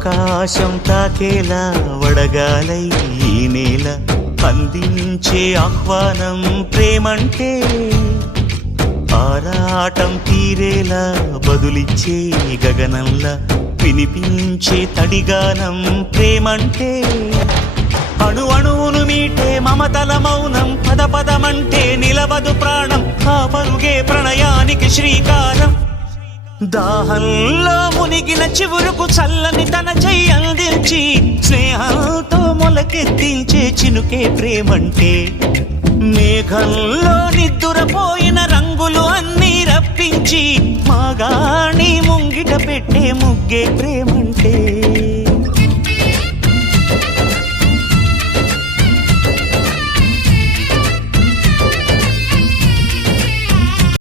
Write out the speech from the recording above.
ఆకాశం తాకేలా వడగాలై ఈ నేల అందించే ఆహ్వానం ప్రేమంటే ఆరాటం తీరేలా బదులిచ్చే గగనంలా వినిపించే తడిగానం ప్రేమంటే అణు అణువును మీటే మమతల మౌనం పద పదమంటే నిలవదు ప్రాణం ఆ పరుగే ప్రణయానికి శ్రీకారం దాహంలో మునిగిన చివురుకు చల్లని తన చెయ్యి అందించి స్నేహంతో మొలకెత్తించే చినుకే ప్రేమంటే మేఘంలో నిద్దురపోయిన రంగులు అన్నీ రప్పించి మాగాణి ముంగిట పెట్టే ముగ్గే ప్రేమ